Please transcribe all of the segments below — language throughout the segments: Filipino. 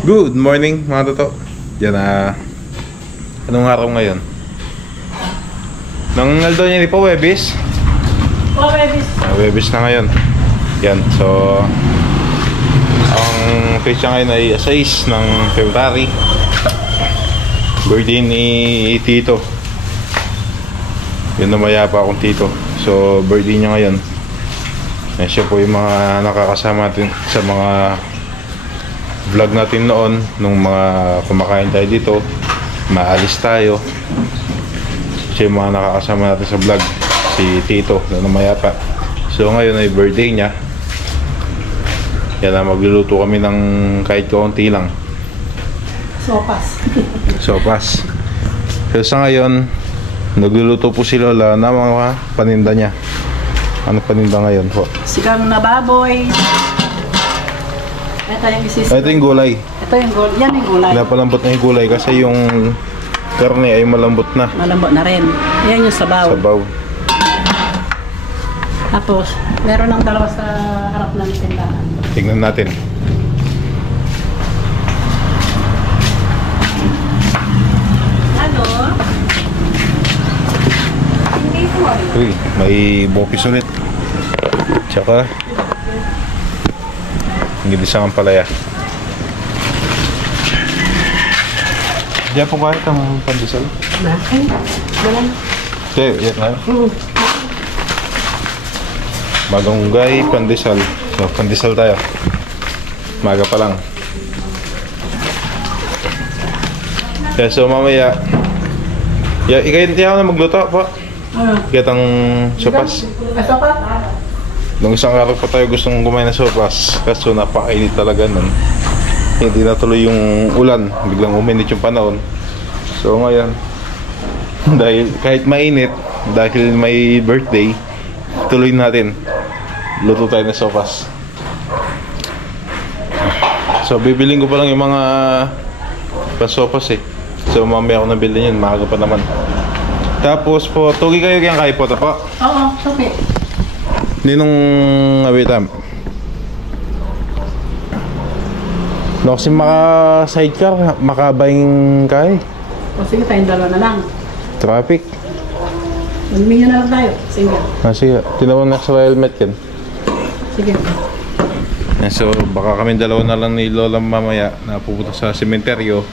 Good morning mga toto. Yan na. Anong araw ngayon? Nangangaldo niya ni pa Webis? Webis. Webis na ngayon. Yan, so ang petsa ngayon ay 6 ng February. Birthday ni Tito. Yun na mayapa akong Tito. So birthday niya ngayon. Yan siya po yung mga nakakasama natin sa mga vlog natin noon. Nung mga kumakain tayo dito, maalis tayo. Siya yung mga nakakasama natin sa vlog. Si Tito na mayapa. So ngayon ay birthday niya. Yan na, magluluto kami ng kahit kaunti lang. Sopas. Sopas. So sa ngayon, nagluluto po si Lola na mga paninda niya. Ano paninda ngayon po? Sigang na baboy. Ito yung isis. Ito yung gulay. Ito yung gulay. Yan yung gulay. Pinapalambot na yung gulay kasi yung karne ay malambot na. Malambot na rin. Yan yung sabaw. Sabaw. Tapos, meron ng dalawa sa harap ng tindahan. Tignan natin. Ano? Hindi po. Uy, may bopis ulit. Tsaka ginisang palaya. Diyan po kahit ang pandesal. Bakit? Walang. Okay, yan na. Magunggay, pandesal. So, pandesal tayo. Maga pa lang. Yeah, so mamaya ikay na magluto po. Gatang sopas. Sopas? Nung isang araw pa tayo gustong kumain ng sopas. Kaso napakainit talaga nun. Hindi natuloy yung ulan. Biglang uminit yung panahon. So ngayon, dahil kahit mainit, dahil may birthday, tuloy natin. Luto tayo ng sopas. So bibiling ko pa lang yung mga pasopas eh. So mamaya ako nabili yun, maaga pa naman. Tapos po, tugi kayo kayang kayo po ito po? Oo, tugi. Ninong abitam. No, kasi maka-sidecar, makabayang kay. O sige, tayong dalawa na lang. Traffic. Magminyo na lang tayo. Sige. Sige, tinawag na sa helmet yan. Sige. So baka kami dalawa na lang ni Lola mamaya na pupunta sa sementeryo.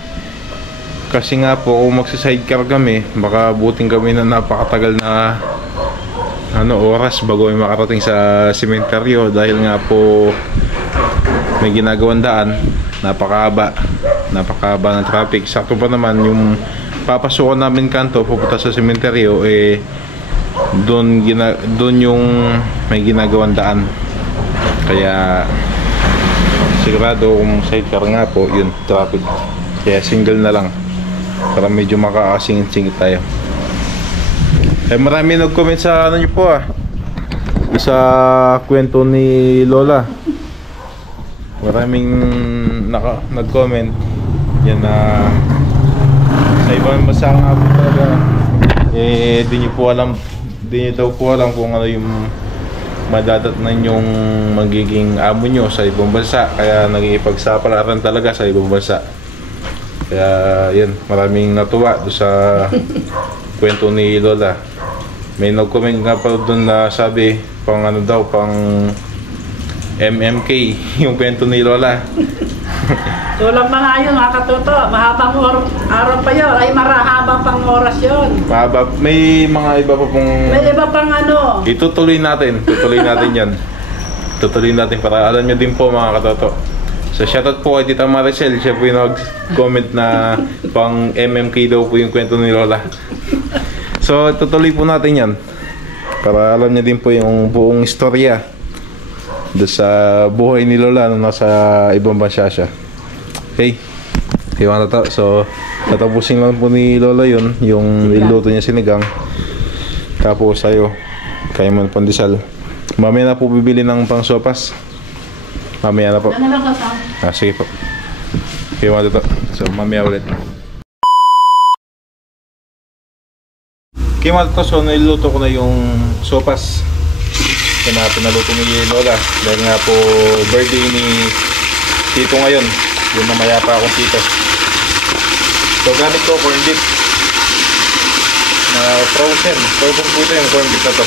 Kasi nga po kung magsa-sidecar kami, baka buting kami na napakatagal na oras bago may makarating sa sementeryo. Dahil nga po may ginagawang daan, napakahaba ng traffic. Sakto pa naman yung papasukan namin kanto pupunta sa sementeryo, eh doon yung may ginagawang daan. Kaya sigurado kung sidecar nga po, yun, traffic. Kaya single na lang para medyo makakasingit-singit tayo. Eh marami nag-comment sa ano nyo po sa kwento ni Lola. Maraming nag-comment yan na sa ibang bansa nga po talaga. Eh di nyo daw po alam kung ano yung madadatnan yung magiging amo nyo sa ibang bansa, kaya nag-iipagsapalaran talaga sa ibang bansa. Kaya yan, maraming natuwa doon sa kwento ni Lola. May nag-comment nga pa doon na sabi pang ano daw, pang MMK yung kwento ni Lola. So lang mga yun, mga katuto. Mahabang araw pa yun. Ay marahabang pang oras yun. Mahaba, may mga iba pa pong... May iba pang ano. Tutuloy natin yan. Tutuloy natin para alam nyo din po mga katoto. So shoutout po kay Tita Maricel. Siya po yung nag-comment na pang MMK daw po yung kwento ni Lola. So tutuloy po natin yan para alam nyo din po yung buong istorya doon sa buhay ni Lola nung nasa ibang bansa siya. Okay, mga tata. So tatapusin lang po ni Lola yun, yung niluto niya sinigang. Tapos tayo kaya mo ng pandesal. Mamaya na po bibili ng pang sopas. Mamaya na po. Sige po. Okay mga tata. So mamaya ulit. Okay mga tata. So niluto ko na yung sopas na pinaluto ni Lola dahil nga po birthday ni Tito ngayon. Yung mamaya pa akong tito. So gamit ko corn beef na frozen po ito yung corn beef na to.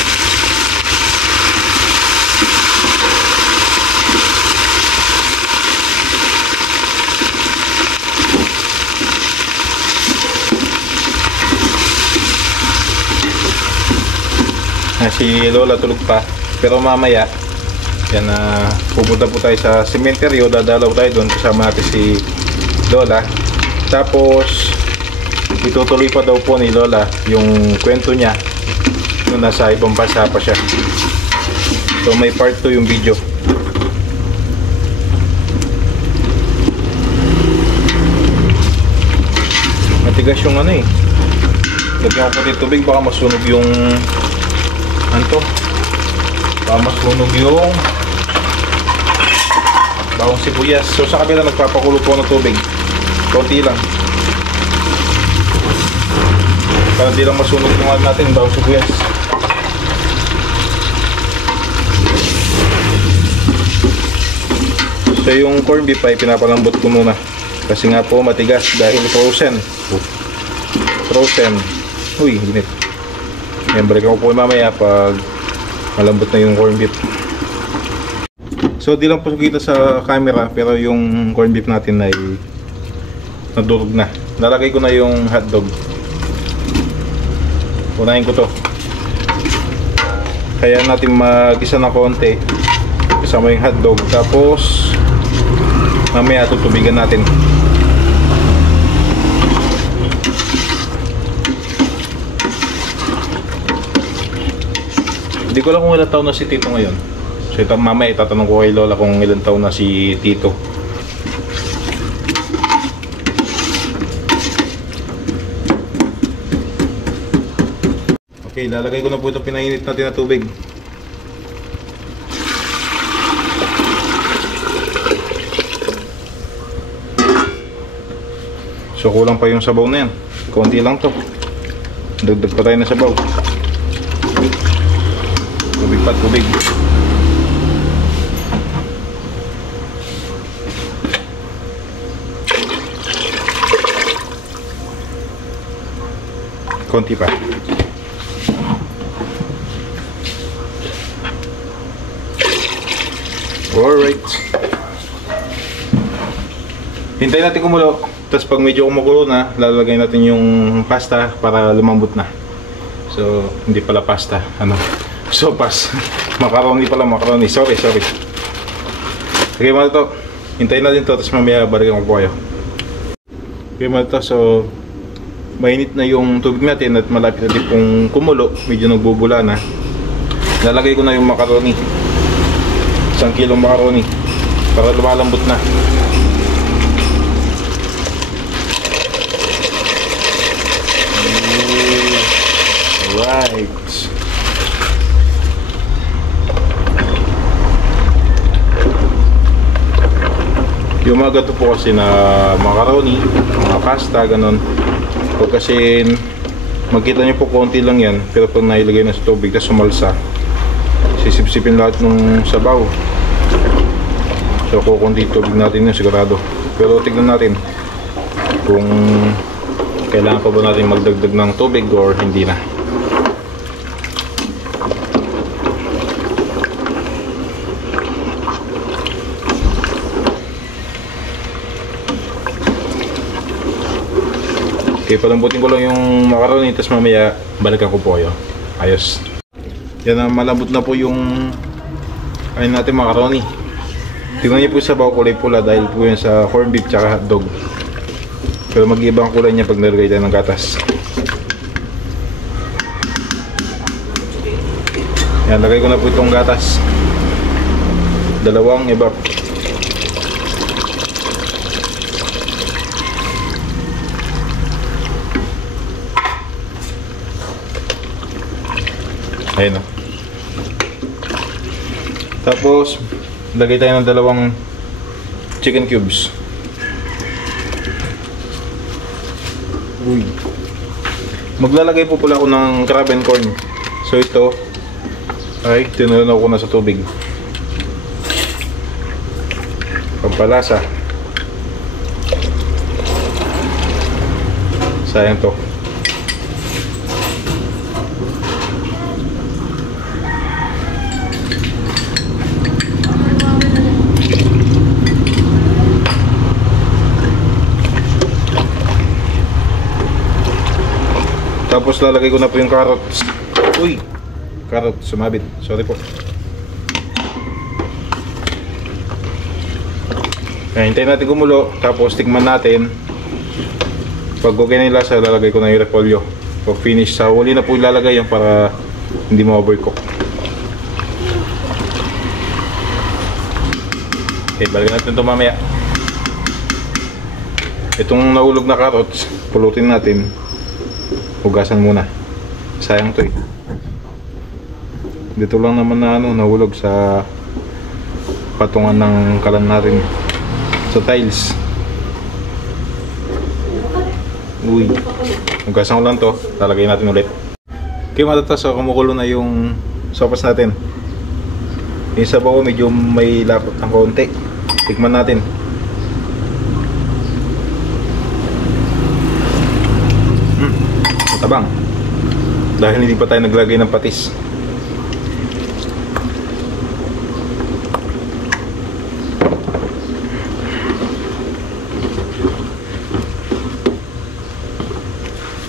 Si Lola tulog pa, pero mamaya yan na pupunta po tayo sa sementeryo, dadalaw tayo doon kasama natin si Lola. Tapos itutuloy pa daw po ni Lola yung kwento niya nung nasa ibang bansa pa siya. So may part 2 yung video. Matigas yung ano eh, lagyan ko pati tubig baka masunog yung anto, baka masunog yung bawang sibuyas. So sa kabila nagpapakulo po ng tubig, konti lang para di lang masunog yung ano natin, bawang sibuyas. So yung corn beef ay pinapalambot ko muna kasi nga po matigas dahil frozen. Uy, ginit. Yan, balikan ko po mamaya pag malambot na yung corn beef. So di lang po kita sa camera pero yung corn beef natin ay nadurog na. Nalagay ko na yung hotdog. Unahin ko to. Kaya natin mag-isa na konti kasama yung hotdog. Tapos mamaya tutubigan natin. Hindi ko lang kung ilang taon na si Tito ngayon. So ito mamaya itatanong ko kay Lola kung ilang taon na si Tito. Okay, lalagay ko na po ito pinainit natin na tubig. So kulang pa yung sabaw na yan. Konti lang to. Dagdag pa tayo ng sabaw. Tubig pa, tubig. Konti pa. Alright. Hintayin natin kumulo. Tapos pag medyo kumukulo na, lalagay natin yung pasta para lumambot na. So, hindi pala pasta. Ano? Sopas. Macaroni pala, macaroni. Sorry. Okay mga to. Hintayin natin to. Tapos mamaya balikan ko po kayo. Okay mga to. So, mainit na yung tubig natin at malapit natin pong kumulo. Medyo nagbubula na. Lalagay ko na yung macaroni. 1 kilong macaroni. Para lumalambot na. Alright. Yung mga gato po kasi na macaroni, mga pasta, ganon. Pag kasi magkita nyo po konti lang yan, pero pag nailagay na sa tubig, tapos sumalsa, sisipsipin lahat ng sabaw. So kukunti tubig natin yun sigurado. Pero tignan natin kung kailangan pa ba natin magdagdag ng tubig or hindi na. Okay, palambutin ko lang yung macaroni, tapos mamaya balikan ko po kayo. Ayos. Yan na, malambot na po yung ayun natin macaroni. Tingnan niyo po sa sabaw, kulay pula dahil po yan sa corned beef tsaka hotdog. Pero mag-iba ang kulay niya pag nalagay tayo ng gatas. Yan, lagay ko na po itong gatas. 2 evap. Ayun o. Tapos lagay tayo ng 2 chicken cubes. Uy. Maglalagay po pala ako ng crab and corn. So ito ay tinunaw ko na sa tubig. Pampalasa. Sayang to. Tapos lalagay ko na po yung carrots. Uy! Carrots, sumabit. Sorry po. Kaya hintayin natin gumulo. Tapos tikman natin. Pag okay na yung lasa, lalagay ko na yung repolyo. Pag finish, sa huli na po ilalagay yan para hindi ma-overcook. Okay, balikan natin ito mamaya. Itong nahulog na carrots, pulutin natin. Hugasan muna. Sayang to eh. Dito lang naman na nahulog sa patungan ng kalan natin sa tiles. Uy. Hugasan ko lang to. Lalagay natin ulit. Okay, matatas. So, kumukulo na yung sopas natin. Yung sabaw medyo may lapot ng konti. Tikman natin. Tabang dahil hindi pa tayo naglagay ng patis.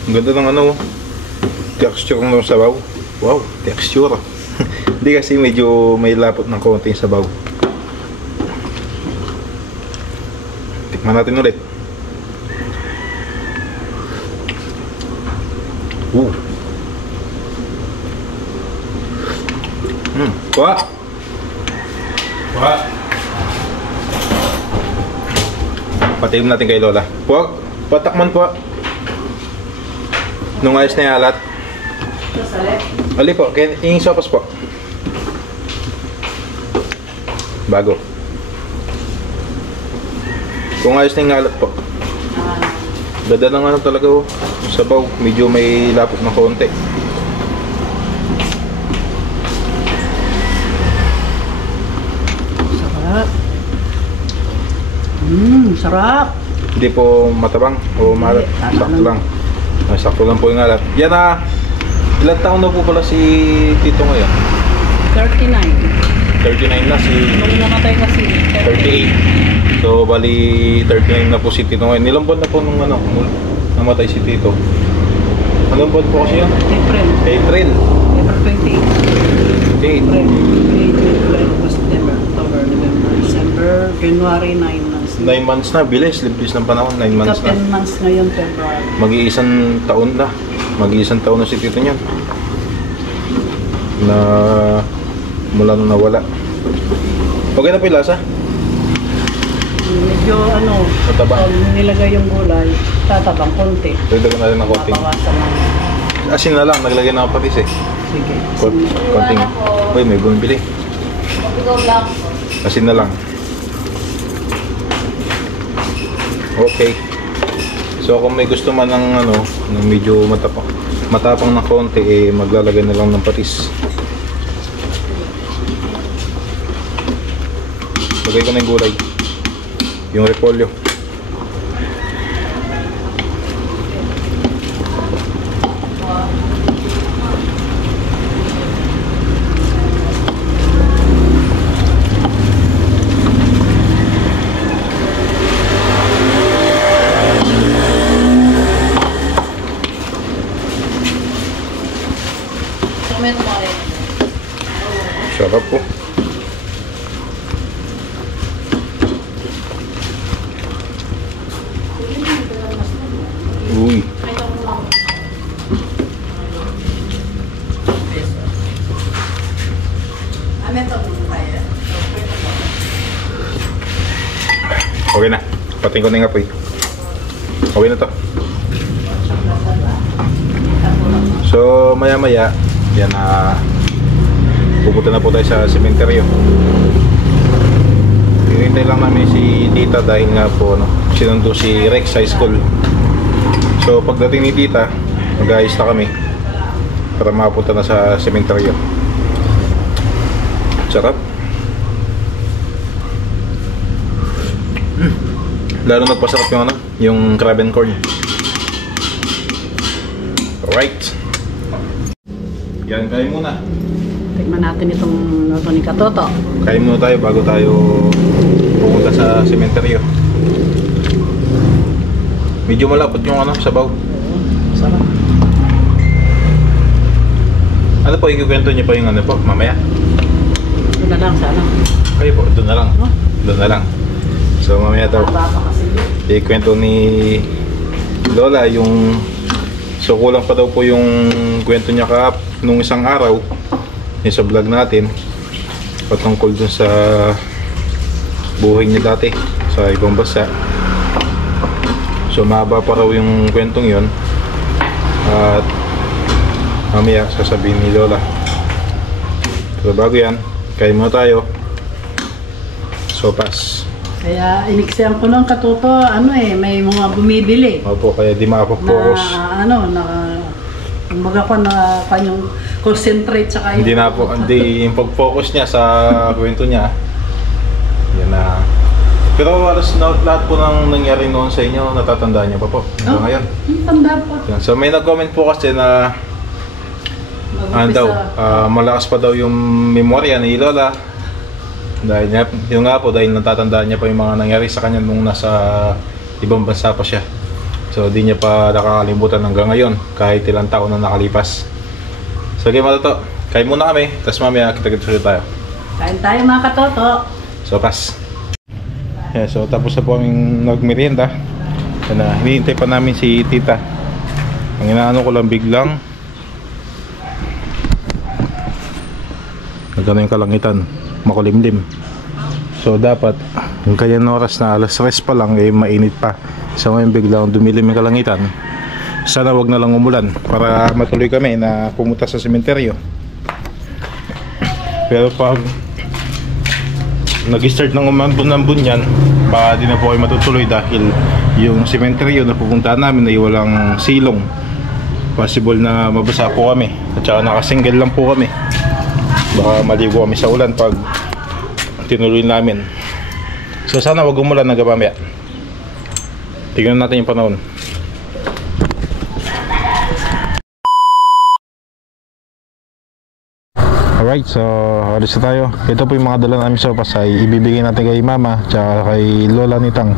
Ang ganda ng texture ng sabaw. Wow, texture. Hindi kasi medyo may lapot ng konti yung sabaw. Tikman natin ulit. Kuha. Kuha. Patikim natin kay Lola. Puwag. Patakman po. Nung ayos na yung alat. Ali po. Yung sopas po. Bago. Kung ayos na yung alat po. Ganda ng talaga oh. Sabaw. Medyo may lapot ng konti. Sarap. Hindi po matabang o maalat. Sakto lang. Sakto lang po yung alat. Yan na. Ilang taon na po pala si Tito ngayon? 39. 39 na si... Nung namatay kasi. 38. So bali 39 na po si Tito ngayon. Ilang buwan na po nung namatay si Tito? Anong buwan po kasi yan? April. April 28. 28. April, May, June, August, September, October, November, December, January, 9 months. 9 months na, bilis ng panahon, 9 months na. 10 months ngayon, February. Mag-iisang taon na. Mag-iisang taon na si Tito niyan. Na mula nung nawala. Okay na po yung lasa? Medyo matabang. Nilagay yung gulay, tatabang konti. Dagdagan natin ng konting. Babawasan lang. Asin na lang, naglagay na ako patis eh. Sige. Konting. Uy, may bumibili. Asin na lang. Okay. So kung may gusto man ng ng medyo matapang na konti eh maglalagay na lang ng patis. Lagay ko na yung gulay. Yung repolyo. Sarap po. Uy. Okay na. Pating ko na yung apoy. Okay na to. So maya maya yan na pupunta na po tayo sa sementeryo. Hinintay lang namin si Tita dahil nga po sinundo si Rex High School. So pagdating ni Tita, mag-ayos na kami para makapunta na sa sementeryo. Sarap. Lalo nagpasarap yung yung crab and corn. Alright. Yan, kain muna. Tikman natin itong luto ni Katoto. Kain muna tayo bago tayo pumunta sa sementeryo. Medyo malapot yung sabaw. Sarap. Ano po, ikukwento niyo pa yung po, mamaya? Doon na lang sana. Kayo po, doon na lang. Doon na lang. So mamaya daw, ikwento ni Lola yung... So kulang pa daw po yung kwento niya nung isang araw yung sa vlog natin patungkol dun sa buhay niya dati sa ibang bansa. So mahaba pa raw yung kwentong yon at mamaya sasabihin ni Lola. Pero bago yan, kain muna tayo. Sopas. Kaya iniksiyan ko ng Katoto, may mga bumibili. Opo, kaya di makapokus. Kumbaga ko na kanyang concentrate sa kayo. Hindi yung pag-focus niya sa kwento niya. Yan na. Pero halos lahat po ng nangyari noon sa inyo, natatandaan niyo pa po hanggang ngayon. Tanda po. Yan. So may nag-comment po kasi na malakas pa daw yung memorya ni Lola. Dahil yun nga po, dahil natatandaan niya pa yung mga nangyari sa kanya nung nasa ibang bansa pa siya. So di niya pa nakakalimutan hanggang ngayon kahit ilang taon na nakalipas. So okay mga Toto, kain muna kami, tapos mamaya kita-kita tayo. Kain tayo mga Katoto. So pass. Yeah, so tapos na po aming nagmerienda. Hinihintay pa namin si tita. Ang inaano ko lang biglang nagano yung kalangitan, makulimlim. So dapat yung kanyang oras na alas 3 pa lang mainit pa. So ngayon biglang dumilim yung kalangitan. Sana wag na lang umulan para matuloy kami na pumunta sa sementeryo. Pero pag nag-start ng umambon-ambon yan, baka di na po kayo matutuloy dahil yung sementeryo na pupuntahan namin ay walang silong. Possible na mabasa po kami at saka nakasingle lang po kami. Baka maligo kami sa ulan pag tinuloy namin. So sana wag umulan na mamaya. Tignan natin yung panahon. Alright, so alis na tayo. Ito po yung mga dala namin sopas ay ibibigay natin kay mama tsaka kay Lola ni Tang.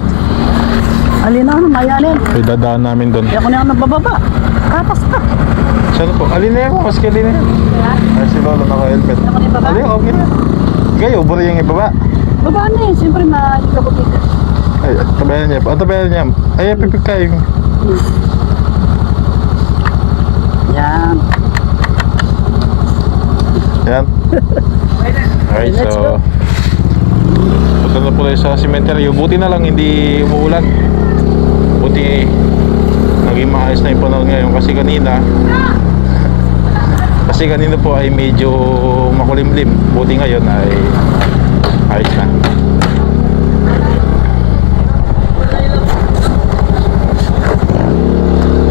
Alin na, mayalin. Idadaan namin doon. Kaya ako na nabababa. Kapas na. Saan po? Alin na yan po, mas alin na yan. Ay si Lola naka-helmet. Ako na ibaba? Alin, okay na. Kayo, buri yung ibaba. Baba na eh, siyempre malikabot dito. Ay, tabayan niya. Tabayan niya. Ay, pipig kayo. Yan. Yan. Alright, so punta na po tayo sa sementeryo. Buti na lang hindi umuulan. Buti naging maayos na yung panahon ngayon kasi kanina po ay medyo makulimlim. Buti ngayon ay ayos na.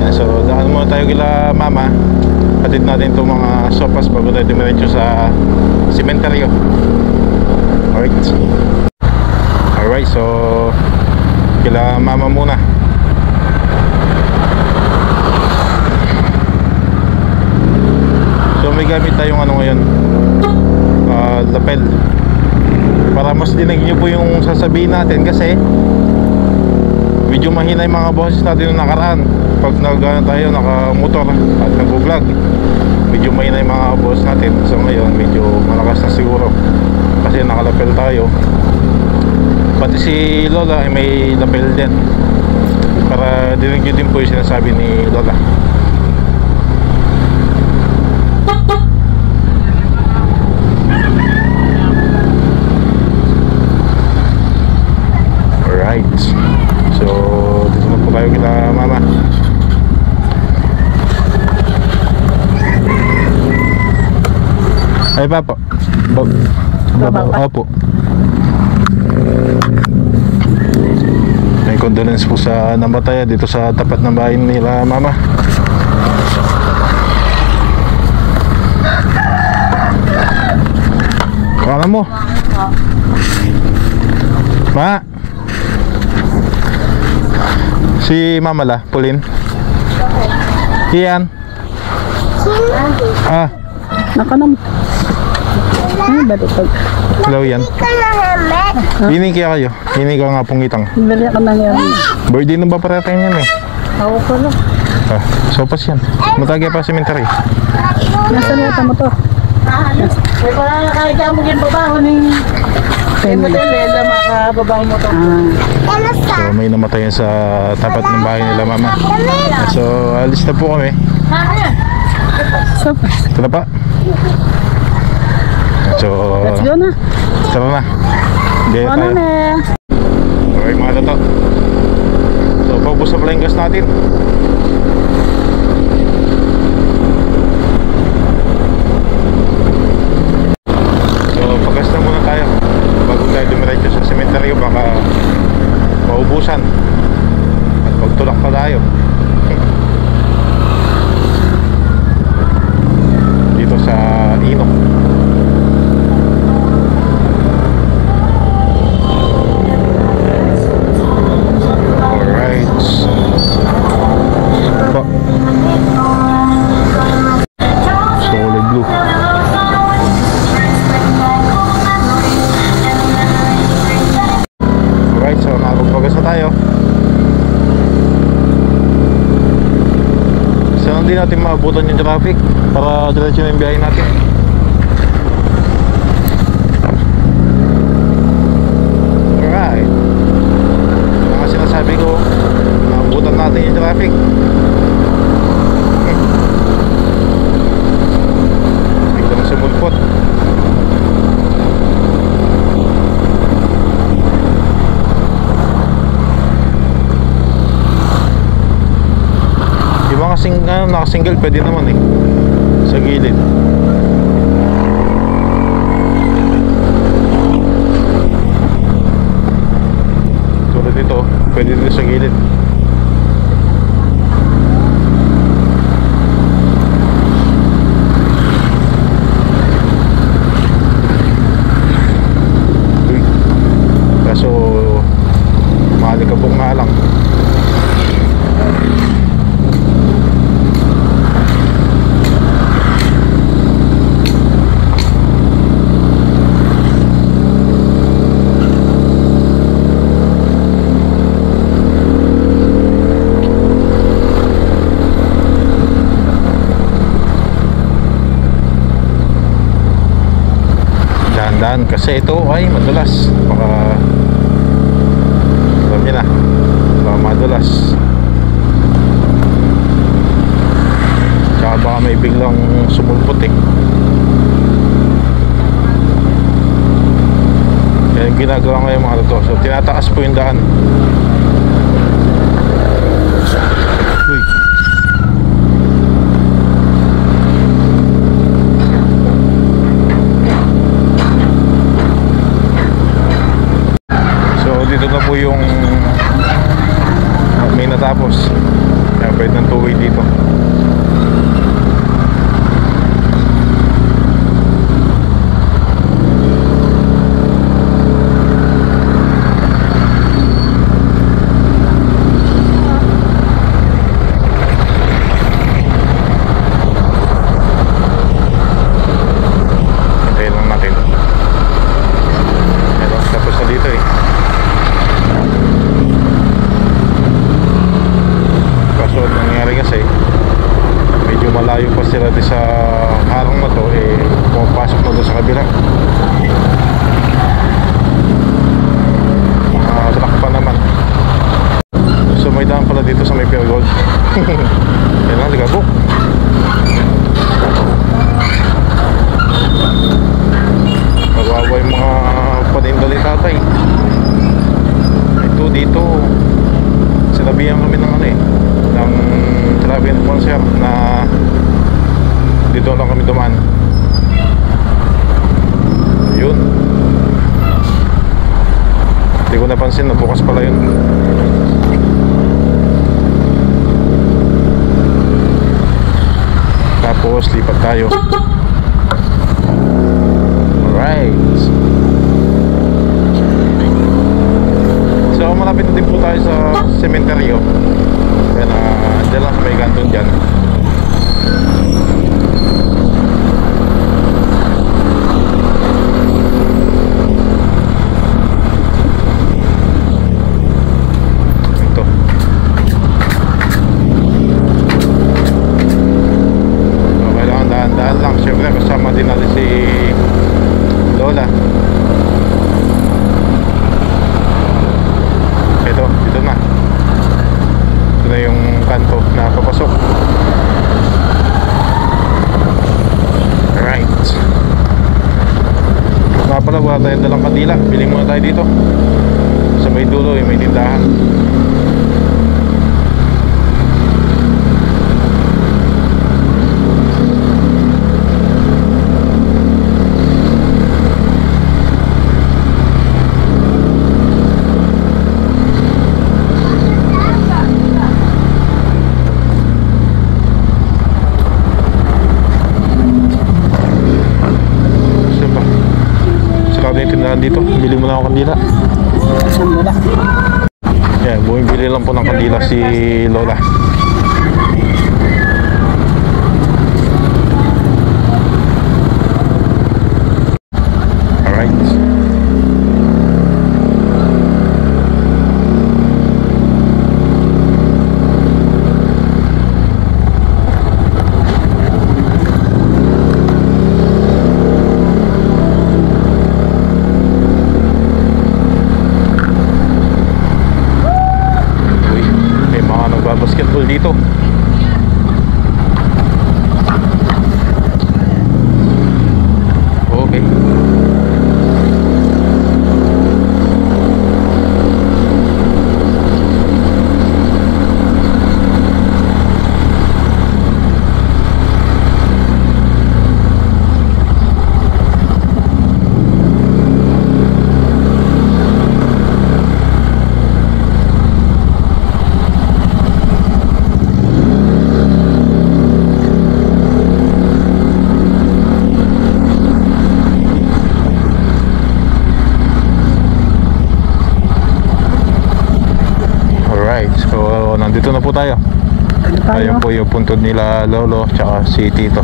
Yan, so daan muna tayo kila mama. Hatid natin itong mga sopas bago tayo dumiretso sa sementeryo. Alright, so kila mama muna. So may gamit tayong ngayon, lapel, para mas dinig nyo po yung sasabihin natin kasi medyo mahina yung mga boses natin yung nakaraan. Pag tayo nakamotor at nag-vlog, medyo mahina yung mga boses natin. So ngayon medyo malakas na siguro kasi nakalapel tayo. Pati si Lola ay may lapel din para dinig nyo din po yung sinasabi ni Lola. Alright, so dito na po tayo kila mama. Ay papa, opo. May condolence po sa namatay dito sa tapat ng bahay nila mama. Kala mo? Ma? Si Mama la, Pauline? Iyan? Ah, Nakanam. Ay, balitag. hello yan. Hini kaya kayo. Hini ka nga pong itang. Bili ka na ngayon. Birthday na ba para tayo yan eh? Ako ko lang. Ah, sopas yan. Matagay pa cemetery. Nasaan yata mo to? May pala nakakita mo yung babaho ng... May model makababaho mo to. So may namatayan sa tapat ng bahay nila mama. So alis na po kami. Ito na pa. So Let's go na. tara na. Biyahe Ano tayo. na? Alright mga tato. So paubos na pala yung gas natin. So paggas na muna tayo bago tayo dumiretso sa sementeryo, baka maubusan at magtulak pa tayo dito sa Inok. Alright po. Solid blue. Alright, so nakapagpagas na tayo. So hindi natin maabutan yung traffic para diretso na yung biyahe natin. Alright, yung mga sinasabi ko, maabutan natin yung traffic. Biglang sumulpot. Yung mga nakasingle pwede naman eh sa gilid. Tulad dito, pwede dito sa gilid. Uy. Kaso maalikabok nga lang. Dahan-dahan kasi ito ay madulas. Baka alam niyo na, baka madulas. Tsaka baka may biglang sumulpot eh. Yan yung ginagawa ngayon mga to. So tinataas po yung daan. Uy. Dito na po yung may natapos. Kaya pwede ng two-way dito. Hintayin lang natin. Pero tapos na dito eh. So nangyari kasi medyo malayo pa sila sa harang na to eh, pumapasok na doon sa kabila. Truck pa naman. So may daan pala dito sa may Pure Gold. Yan lang, ligabok. Kawawa yung mga panindali tatay. Ito dito sinabihan kami ng ano eh, ng traffic enforcer na dito lang kami dumaan. Yun, hindi ko napansin na bukas pala yun. Tapos lipat tayo. Alright, so malapit na din po tayo sa sementeryo. Kaya na dyan lang sa may kanton dyan. kanto na papasok. Alright. Nga pala, wala tayong dalang kandila. Bili muna tayo dito. Sa may dulo may tindahan. Dito, bili mo na ako kandila. Yan, bumibili lang po ng kandila si Lola. Alright. Basketball dito. Okay. So nandito na po tayo. Ayun po yung puntod nila Lolo tsaka si Tito.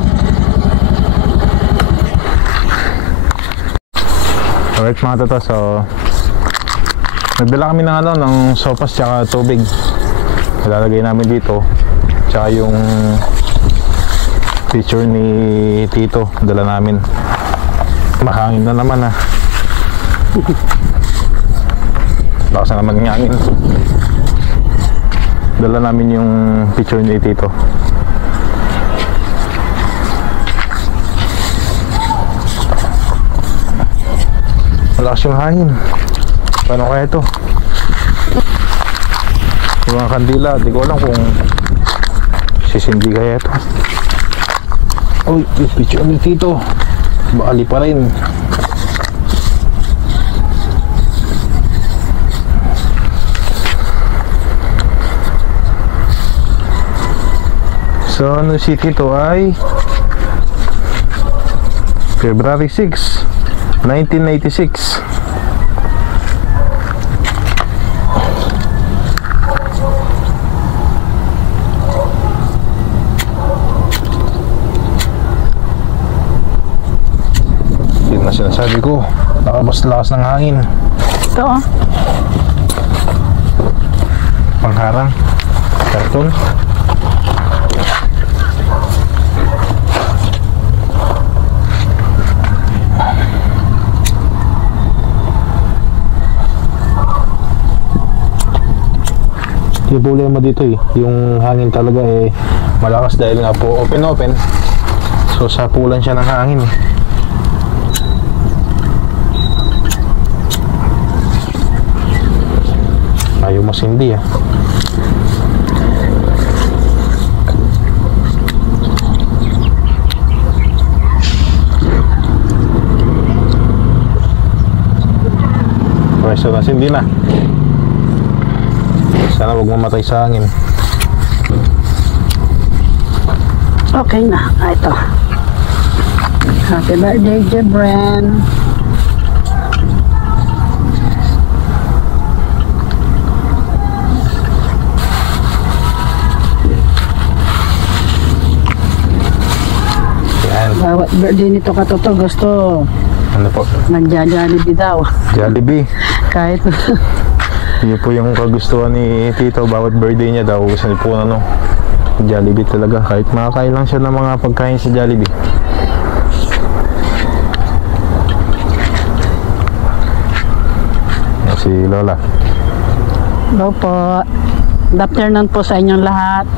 Alright mga tata, so nagdala kami ng ng sopas tsaka tubig. Ilalagay namin dito. Tsaka yung picture ni Tito dala namin. Mahangin na naman lakas na naman ng hangin. Dala namin yung picture ni Tito. Malakas yung hangin. Paano kaya ito? Yung mga kandila, di ko alam kung sisindi kaya ito. Uy, yung picture ni Tito. Bakali pa rin. So ano si Tito ay February 6, 1996. Yun na sinasabi ko, lakas ng hangin. Ito Pangharang karton. Yung problema dito yung hangin talaga malakas dahil nga po open. So sapulan siya ng hangin ayaw masindi Pwesto na sindi na. Sana wag mamatay sa hangin. okay na. Ito. Happy birthday, Jebren. Yan. Bawat birthday nito katoto gusto Ano po? Nagja-Jollibee daw. Jollibee. Kahit Yun po yung kagustuhan ni Tito. Bawat birthday niya daw gusto niya po Jollibee talaga. Kahit makakain lang siya ng mga pagkain sa Jollibee. Yan si Lola. Hello po. Good afternoon po sa inyong lahat.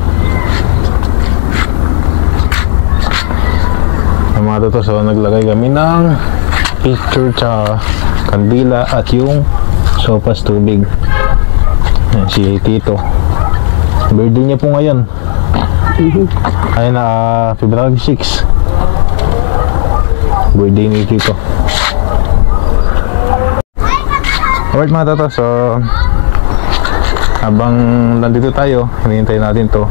Mga toto, so naglagay kami ng picture sa kandila at yung sopas tubig. Yan, si Tito. Birthday niya po ngayon. Ayun na, February 6. Birthday ni Tito. Alright mga toto, so habang nandito tayo, hinihintay natin to.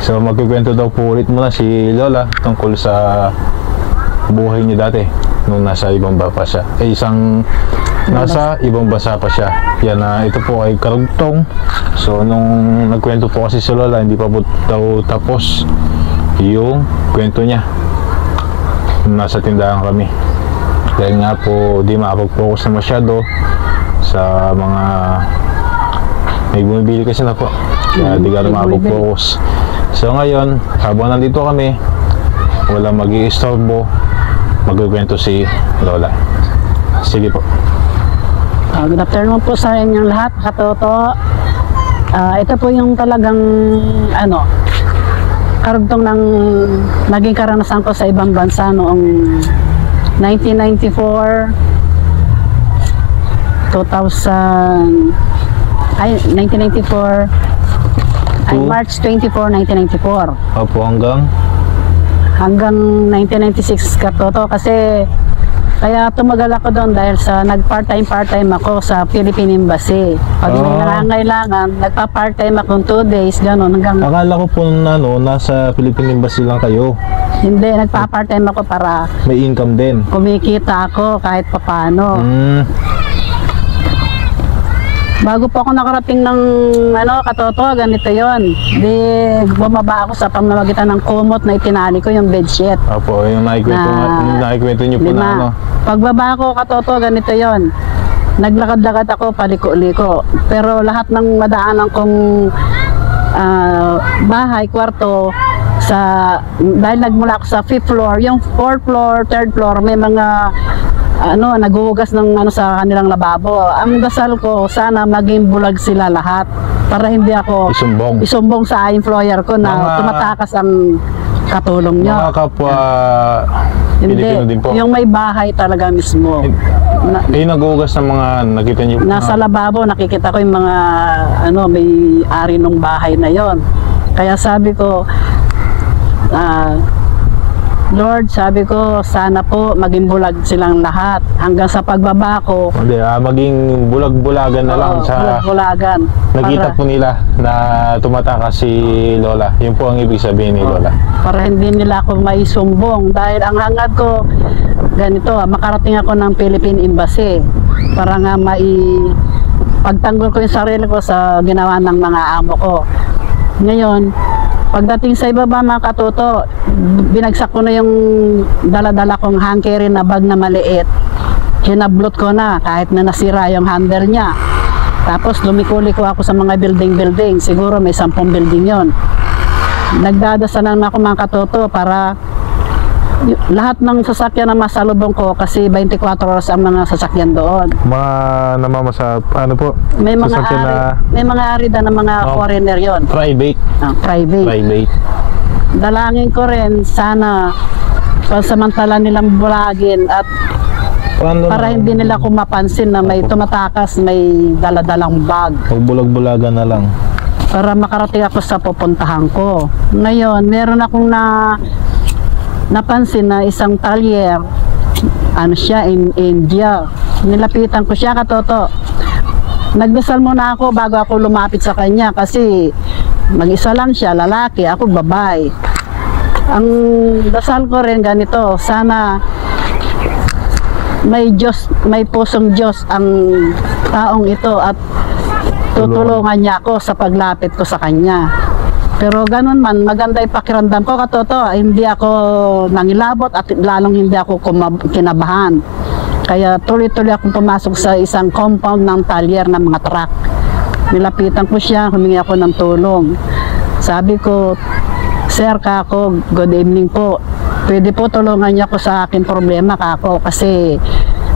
So magkikwento daw po ulit muna si Lola tungkol sa buhay niya dati nung nasa ibang bansa pa siya. Nasa ibang bansa pa siya. Yan, ito po ay karugtong. So nung nagkwento po kasi si Lola, hindi pa po daw tapos yung kwento niya. Nasa tindahan kami. Dahil nga po di makapag-focus na masyado sa mga may bumibili kasi na po. Kaya di ka na makapag-focus. So ngayon, habang nandito kami, walang mag-i-istorbo, magkikwento si Lola. Sige po. Good afternoon po sa inyong lahat, katoto. Ito po yung talagang karugtong ng naging karanasan ko sa ibang bansa noong 1994, 1994 ay March 24, 1994. Opo, hanggang 1996 katoto, kasi kaya tumagal ako doon dahil sa nag-part-time ako sa Philippine Embassy. Pag may nangangailangan, nagpa-part-time akong 2 days, gano'n hanggang... Akala ko po nasa Philippine Embassy lang kayo. Hindi, nagpa-part-time ako para... May income din. Kumikita ako kahit papano. Bago po ako nakarating ng katoto, ganito yon. Di bumaba ako sa pamamagitan ng kumot na itinali ko yung bedsheet. Opo, yung nakikwento nyo po na Pagbaba ko katoto, ganito yon. Naglakad-lakad ako, paliko-liko. Pero lahat ng madaanan kong bahay, kwarto, dahil nagmula ako sa 5th floor, yung 4th floor, 3rd floor, may mga naghuhugas ng sa kanilang lababo. Ang dasal ko, sana maging bulag sila lahat para hindi ako isumbong sa employer ko na tumatakas ang katulong nyo. Mga kapwa Pilipino din po. Yung may bahay talaga mismo. Naghuhugas ng mga nakita nyo? Nasa lababo, nakikita ko yung mga may ari ng bahay na yon. Kaya sabi ko, Lord, sabi ko, sana po maging bulag silang lahat hanggang sa pagbaba ko. Hindi, maging bulag-bulagan na lang sa... bulag-bulagan. Nakita po nila na tumatakas si Lola. Yun po ang ibig sabihin ni Lola. Para hindi nila ako maisumbong. Dahil ang hangad ko, ganito, makarating ako ng Philippine Embassy. Para nga pagtanggol ko yung sarili ko sa ginawa ng mga amo ko. Ngayon, pagdating sa ibaba mga katoto, binagsak ko na yung dala-dala kong hankerin na bag na maliit. Hinablot ko na kahit na nasira yung handle niya. Tapos lumiko-liko ako sa mga building. Siguro may 10 building yon. Nagdadasalan na ako mga katoto para lahat ng sasakyan na masalubong ko, kasi 24 oras ang mga sasakyan doon. Namamasa, po? May mga ari na ng mga foreigner yon. Private. Private. Dalangin ko rin, sana pansamantala nilang bulagin at para hindi nila ko mapansin na may tumatakas, may daladalang bag. Bulag-bulagan na lang. Para makarating ako sa pupuntahan ko. Ngayon, meron akong napansin na isang talyer, siya in India. Nilapitan ko siya katoto. Nagdasal muna ako bago ako lumapit sa kanya kasi mag-isa lang siya, lalaki, ako babae. Ang dasal ko rin ganito, sana may pusong Diyos ang taong ito at tutulungan niya ako sa paglapit ko sa kanya. Pero ganun man, maganda yung pakiramdam ko katoto. Hindi ako nangilabot at lalong hindi ako kinabahan. Kaya tuloy-tuloy akong pumasok sa isang compound ng talyer ng mga truck. Nilapitan ko siya, humingi ako ng tulong. Sabi ko, Sir kako, good evening po. Pwede po tulungan niya ako sa aking problema kako, kasi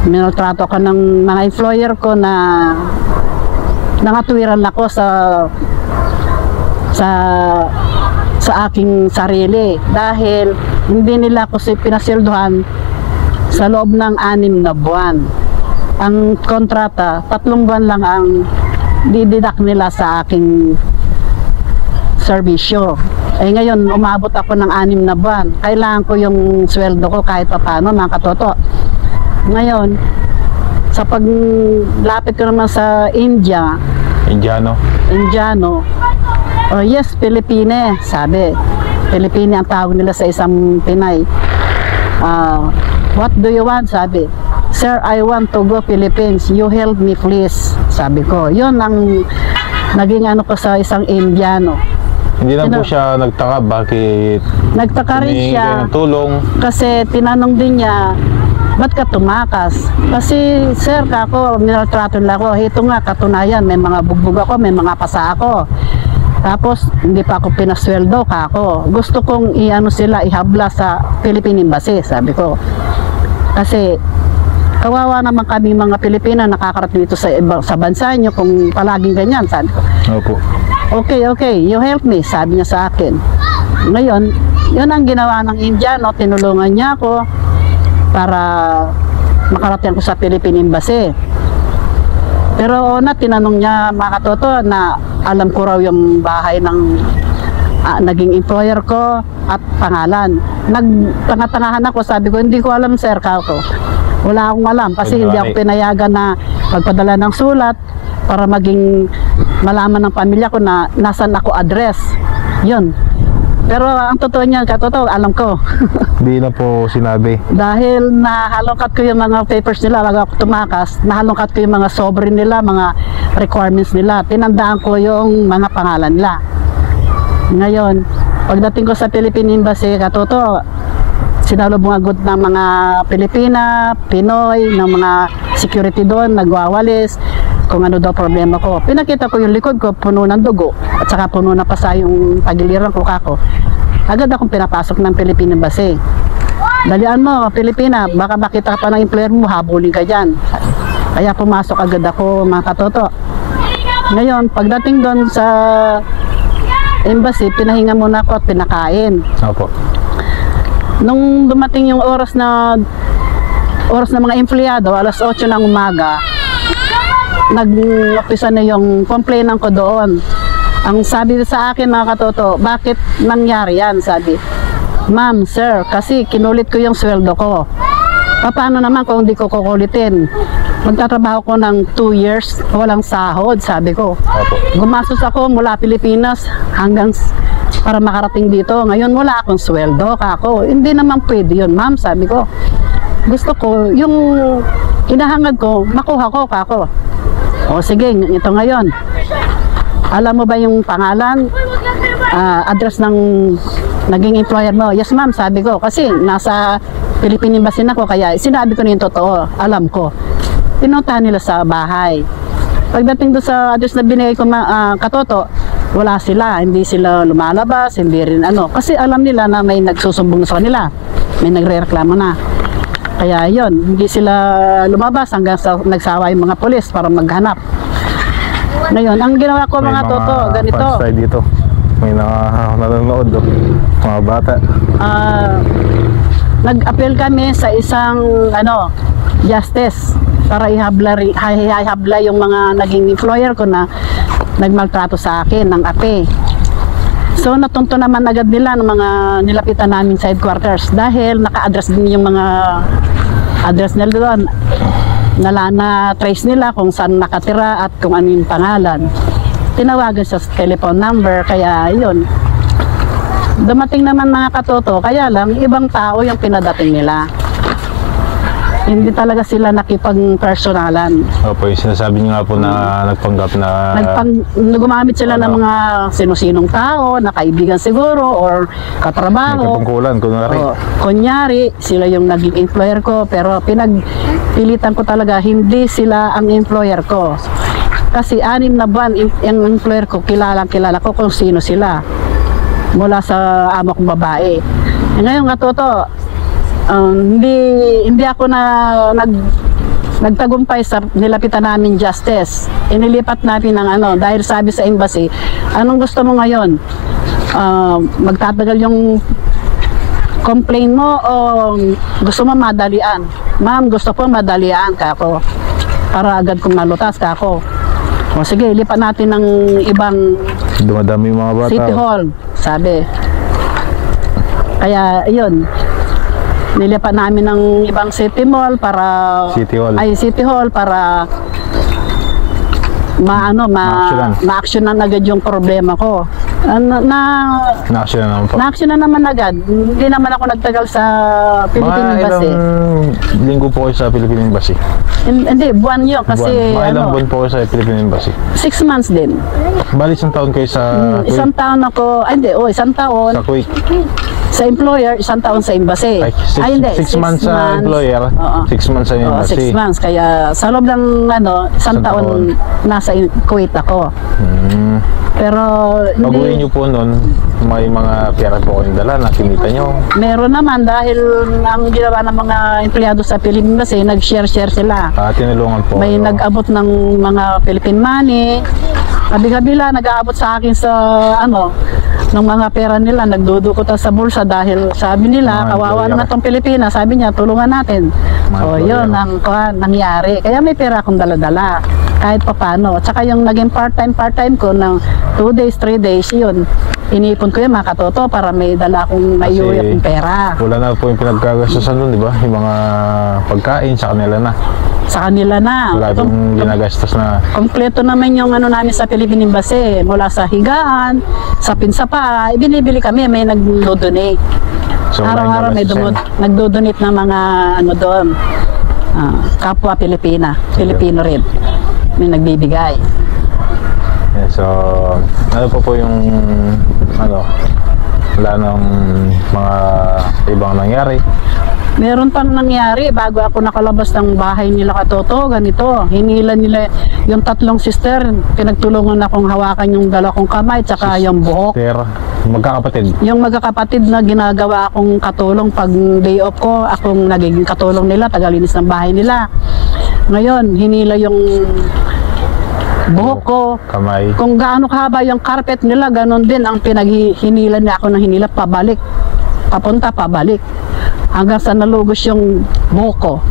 minaltrato ka ng mga employer ko na nangatwiran ako sa aking sarili dahil hindi nila ako pinasilduhan sa loob ng 6 na buwan. Ang kontrata, 3 buwan lang ang dididak nila sa aking serbisyo. Eh ngayon, umabot ako ng 6 na buwan. Kailangan ko yung sweldo ko kahit pa paano, mga katoto. Ngayon, sa paglapit ko naman sa Indiano. Oh yes, Pilipine, sabi. Pilipine ang tawag nila sa isang Pinay. What do you want? Sabi. Sir, I want to go Philippines. You help me please. Sabi ko. Yun ang naging ano ko sa isang Indiano. Hindi lang po siya nagtaka bakit nagtaka rin siya ng tulong. Kasi tinanong din niya, ba't ka tumakas? Kasi sir, kako, nilatrato nila ako. Ito nga, katunayan, may mga bugbog ako, may mga pasa ako. Tapos, hindi pa ako pinasweldo, kako. Gusto kong iano sila, ihabla sa Philippine Embassy, sabi ko. Kasi, kawawa naman kami mga Pilipina, nakakarating dito sa bansa niyo kung palaging ganyan, sabi ko. Opo. Okay, you help me, sabi niya sa akin. Ngayon, yun ang ginawa ng Indiano, tinulungan niya ako para makarating ko sa Philippine Embassy. Pero una, tinanong niya mga katoto na alam ko raw yung bahay ng naging employer ko at pangalan. Nagtanga-tangahan ako, sabi ko, hindi ko alam sir, kako. Wala akong alam kasi hindi ako pinayagan na magpadala ng sulat para maging malaman ng pamilya ko na nasan ako address. Yun. Pero ang totoo niya, katoto, alam ko. Hindi na po sinabi. Dahil nahalongkat ko yung mga papers nila bago ako tumakas, nahalongkat ko yung mga sobre nila, mga requirements nila. Tinandaan ko yung mga pangalan nila. Ngayon, pagdating ko sa Philippine Embassy, katoto, sinalubong agad ng mga Pilipina, Pinoy, ng mga security doon, nagwawalis, kung ano daw problema ko. Pinakita ko yung likod ko, puno ng dugo, at saka puno na pasa yung pagiliran ko kako. Agad akong pinapasok ng Philippine Embassy. Dalian mo, Pilipina, baka makita pa ng employer mo, habulin ka dyan. Kaya pumasok agad ako, mga katoto. Ngayon, pagdating doon sa embassy, pinahinga muna ako at pinakain. Opo. Nung dumating yung oras na mga empleyado, alas 8 ng umaga, nag-umpisa na yung complainant ko doon. Ang sabi sa akin mga katoto, bakit nangyari yan? Sabi, ma'am, sir, kasi kinulit ko yung sweldo ko. Paano naman kung hindi ko kukulitin? Magtatrabaho ko ng 2 years, walang sahod, sabi ko. Gumastos ako mula Pilipinas hanggang para makarating dito. Ngayon wala akong sweldo, kako. Hindi naman pwede yun, ma'am, sabi ko. Gusto ko, yung hinahangad ko, makuha ko, kako. O sige, ito ngayon. Alam mo ba yung pangalan, address ng naging employer mo? Yes, ma'am, sabi ko. Kasi nasa Philippine Embassy na ko, kaya sinabi ko na yung totoo. Alam ko. Pinuntahan nila sa bahay. Pagdating doon sa address na binigay ko, katoto, wala sila. Hindi sila lumalabas, hindi rin ano. Kasi alam nila na may nagsusumbong sa kanila. May nagre-reklamo na. Kaya yon, hindi sila lumabas hanggang sa nagsawa yung mga pulis para maghanap. Ngayon, ang ginawa ko mga toto, ganito. May dito. May nanonood do. Mga bata. Nag-appeal kami sa isang justice para ihabla yung mga naging employer ko na nagmaltrato sa akin ng ape. So natunto naman agad nila ng mga nilapitan namin sa headquarters dahil naka-address din yung mga address nila doon. Na-trace nila kung saan nakatira at kung ano yung pangalan. Tinawagan sa telephone number, kaya yun. Dumating naman mga katoto, kaya lang ibang tao yung pinadating nila. Hindi talaga sila nakipag-personalan. Opo, yung sinasabi niyo nga po na nagpanggap na... Gumamit sila ng mga sino-sinong tao, na kaibigan siguro, or katrabaho. May kapungkulan, kunwari. Kunyari, sila yung naging employer ko, pero pinagpilitan ko talaga, hindi sila ang employer ko. Kasi 6 na buwan, yung employer ko, kilala ko kung sino sila. Mula sa amo kong babae. Ngayon, katoto, hindi ako nagtagumpay sa nilapitan namin justice. Inilipat natin ng ano, dahil sabi sa embassy, anong gusto mo ngayon? Magtatagal yung complaint mo o gusto mo madalian? Ma'am, gusto ko madalian ka ako para agad kong malutas ka ako. O sige, lipat natin ng ibang Dumadami yung mga bata. City Hall, sabi. Kaya, yun. Nilipat namin ng ibang City Mall para... City Hall. Ay, City Hall para ma-actionan agad yung problema ko. Na-action na naman po. Na-action na naman agad. Hindi naman ako nagtagal sa Philippine Embassy. Mga ilang linggo po kayo sa Philippine Embassy? Hindi, buwan yun. Kasi Mga ilang buwan po kayo sa Philippine Embassy? 6 months din. Bali, isang taon kayo sa Kuwait? Isang taon ako, isang taon. Sa Kuwait? Sa employer, isang taon sa embassy. Hindi. 6 months sa employer, 6 months sa embassy. 6 months. Kaya sa loob ng isang taon nasa Kuwait ako. Pero pag-uwi nyo po nun, may mga pera po kayong dala na kinita nyo? Meron naman dahil ang ginawa ng mga empleyado sa Philippine Embassy, nag-share sila. Tinulungan po. May nag-abot ng mga Philippine money. Kabila nag-aabot sa akin sa ng mga pera nila, nagdudukot sa bulsa dahil sabi nila, kawawa naman itong Pilipinas, sabi niya, tulungan natin. O yun ang nangyari. Kaya may pera akong dala-dala, kahit papano. At saka yung naging part-time ko ng 2 days, 3 days, yun. Inipon ko yung mga katoto para may dala akong naiuwi akong pera. Wala na po yung pinagkagastusan doon, di ba? Yung mga pagkain sa kanila na. Sa kanila na. Wala yung ginagastos na. Kompleto naman yung namin sa Philippine Embassy. Mula sa higaan, sa pinsapa, binibili kami, may nag-donate. So, araw-araw may nag-donate ng mga doon. Kapwa Pilipino rin. May nagbibigay. Yeah, so, ano po yung wala nang mga ibang nangyari? Meron pang nangyari bago ako nakalabas ng bahay nila katoto, ganito. Hinila nila yung 3 sister, pinagtulungan akong hawakan yung 2 kong kamay tsaka yung buhok. Sister, magkakapatid? Yung magkakapatid na ginagawa akong katulong pag day off ko, akong nagiging katulong nila, tagalinis ng bahay nila. Ngayon, hinila yung buhok ko, kamay. Kung gaano kahaba yung carpet nila, ganon din ang hinila niya ako ng hinila pabalik, papunta pabalik, hanggang sa nalugos yung buhok ko.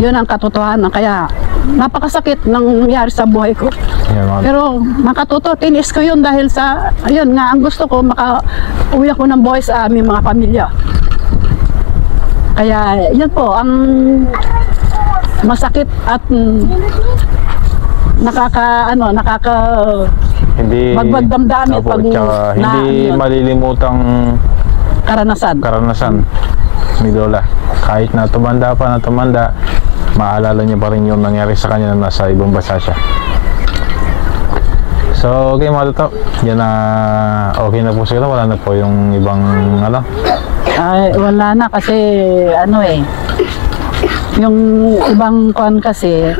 Yun ang katotohanan. Kaya napakasakit nang nangyari sa buhay ko. Yeah, pero makatuto, tinis ko yun dahil sa, ayun nga, ang gusto ko, maka-uwi ako ng buhay sa aming mga pamilya. Kaya yun po, ang masakit at hindi magdamdamin pag hindi malilimutang karanasan ni Lola. Kahit na tumanda, maalala niya pa rin yung nangyari sa kanya na nasa ibang bansa siya. So, okay mga toto, yan na okay na po siguro, wala na po yung ibang wala na kasi yung ibang kasi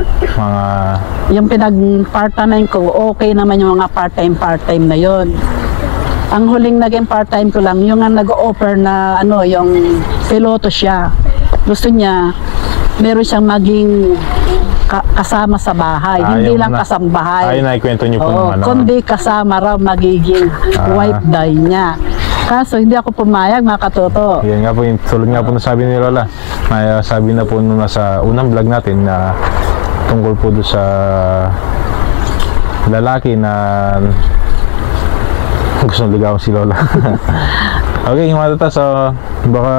yung pinag-part-time ko, okay naman yung mga part-time na yon. Ang huling naging part-time ko lang, yung nag-offer na yung piloto siya. Gusto niya, meron siyang maging kasama sa bahay, hindi lang kasambahay. Ay, naikwento niyo po naman. Kundi kasama raw magiging wife day niya. Kaso hindi ako pumayag, mga katoto. Yan nga po, yung tulad nga po na sabi ni Lola. Sabi na po nung nasa unang vlog natin na tungkol po doon sa lalaki na gusto nang ligawan si Lola. Okay, yung mga tata, so baka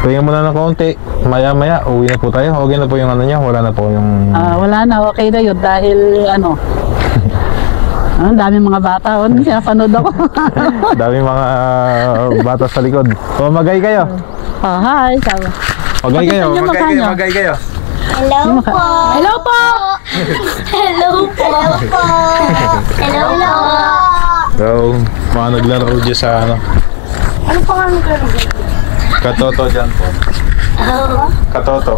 pahinga muna ng kaunti, maya uwi na po tayo. Okay na po yung niya, wala na po yung wala na, okay na yun dahil ang daming mga bata, pinapanood ako. daming mga bata sa likod. Magay kayo. Hi, magay kayo. Hello po. Hello po. Hello po. Hello po. So, mga naglaro dyan sa Ano pa nga naglaro? Katoto dyan po. Katoto.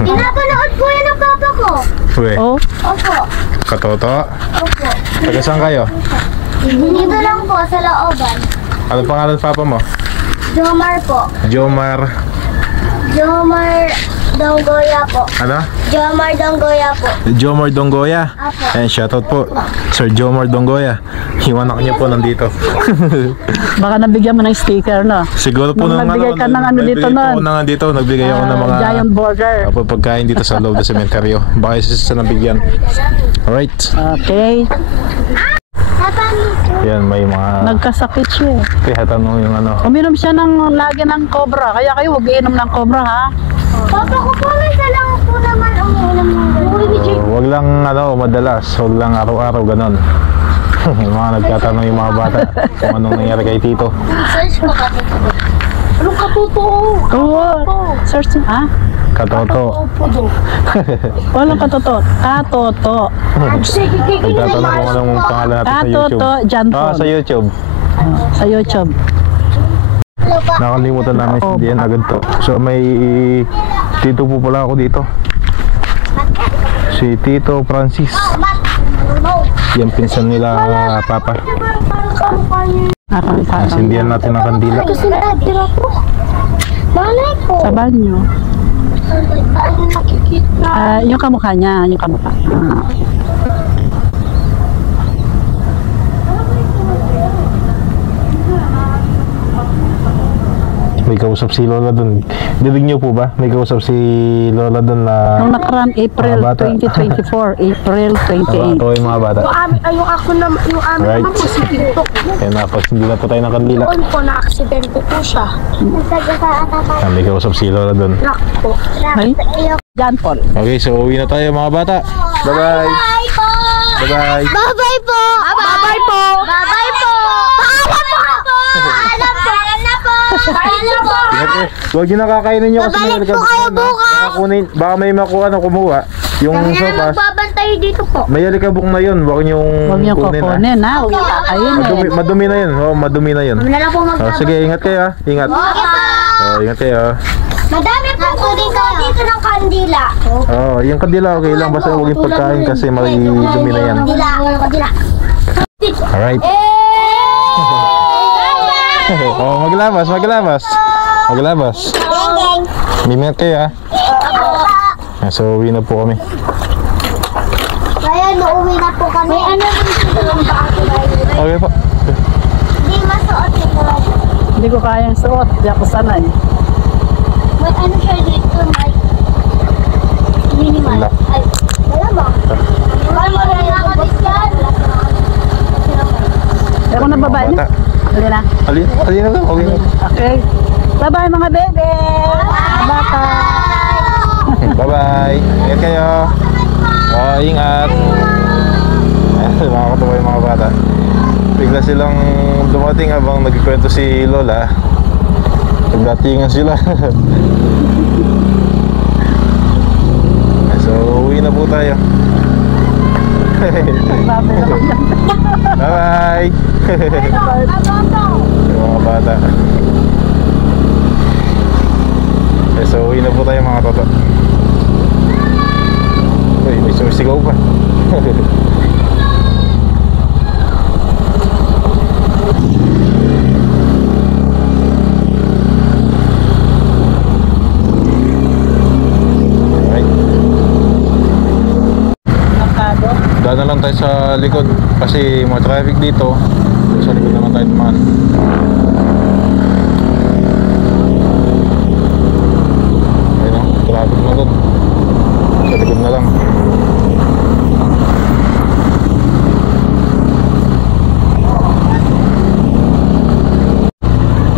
Pinapanood po yan ang papa ko. Opo. Katoto? Opo. Taga saan kayo? Dito lang po sa looban. Ano pangalan papa mo? Jomar po. Jomar. Jomar Donggoya po. Ano? Jomar Donggoya po. Jomar Donggoya. Apo. Ayan, shoutout po. Sir Jomar Donggoya. Yung anak niyo po nandito. Baka nabigyan mo ng sticker, no? Siguro po Nung nagbigay ka ng ano dito nun. Nagbigay ako ng mga Giant burger. pagkain dito sa loob ng sementeryo. Baka isa sa nabigyan. Alright. Okay. Yan, may mga... Nagkasakit siya eh. Kaya tanong yung ano. Uminom siya lagi ng cobra. Kaya kayo huwag iinom ng cobra, ha? Papa ko po, minsan lang po naman umiinom ng Wag lang madalas. Wag lang araw-araw ganon. Yung mga nagtatanong yung mga bata kung anong nangyari kay Tito. Search ko kasi. Anong katotoo? Oo. Search, ha? Katoto. Walang katoto. Katoto. Nagtatanong kung anong pangalan natin sa YouTube. Katoto John Paul. Sa YouTube. Sa YouTube. Nakalimutan namin si Dian agad to. So may Tito po pala ako dito. Si Tito Francis. Yan pinsan nila Papa. Sindihan natin ang kandila. Kasi natira po. Malay po. Sa banyo. Yung kamukha niya. Yung kamukha. May kausap si Lola dun. Dinig niyo po ba? May kausap si Lola dun na... Nung nakaraan April Mga bata. 2024. April 28. Ito yung mga bata. Yung ako naman, yung amin Right. naman po si Tito. Kaya napasindi na po tayo ng kandila. Doon po, na-aksidente po siya. May kausap si Lola dun. Truck po. Ay? John Paul. Okay, so uwi na tayo mga bata. Bye-bye! Bye po! Bye-bye! Bye-bye po! Bye-bye po! Bye-bye po! Paalam po! Paalam po! Paalam po! Ingat eh. Huwag nyo nakakainin nyo kasi Babalik may po kayo bukas. Baka may makuha na kumuha. Yung Kami na sopas. magbabantay dito po. May alikabok na yun. Huwag nyo Huwag niyo kunin ha. kukunin, ha? Huwag niyo kakainin. Madumi na yun. Oh, madumi na yun. Kami na lang po Oh, magbabantay. sige, ingat kayo ha. Ingat. Okay po! Oh, ingat kayo. Madami po po dito ng kandila. Oh, yung kandila okay lang. Basta huwag yung pagkain kasi may dumi na yan. Kandila. Alright. Oh, maglabas. Maglabas. Ingat kayo ha. So, uwi na po kami. Kaya uuwi na po kami. May ano dito lang ba ako? Okay po. Hindi masuot ito. Hindi ko kayang suot. Hindi ako sanay. May ano siya dito, may minimal. Wala. Ay, wala ba? Ay, marami ako dito. Ako na babae Bata. na. Dali na. Halina lang. Okay na. Okay. Bye-bye mga bebe. Bata. Bye-bye. Ingat kayo. Oh, ingat. Ayan, mga katuwa yung mga bata. Bigla silang dumating habang nagkikwento si Lola. Nagdatingan sila. So, uwi na po tayo. Bye-bye. Yung mga bata. So, uwi na po tayo mga toto. Uy, may sumisigaw pa. Alright. Daan na lang tayo sa likod kasi mga traffic dito. Sa likod naman tayo dumaan. Ayun o, traffic na doon. Sa likod na lang.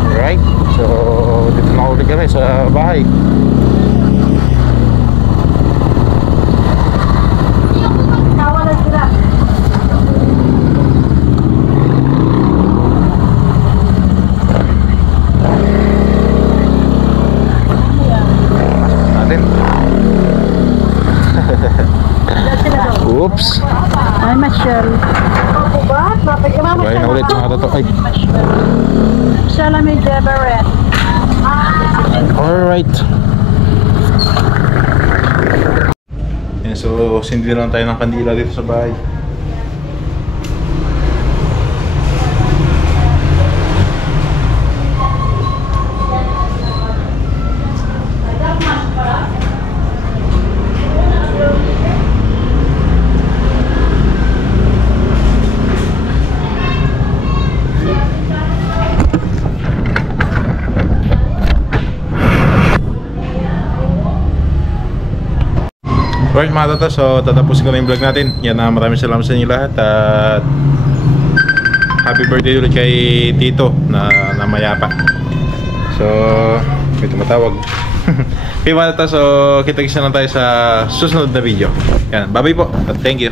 Alright, so dito na ulit kami sa bahay. Natin. Oops. Ay, Michelle. Bahay na ulit mga toto. Ay. Shalami Jeberet. Alright. Yan, so sindi lang tayo ng kandila dito sa bahay. Alright mga tata, so tatapusin ko na yung vlog natin. Yan na, maraming salamat sa inyo lahat. At happy birthday ulit kay Tito na mayapa. So, may tumatawag. Okay mga tata, so kita-kits na lang tayo sa susunod na video. Yan, bye bye po at thank you.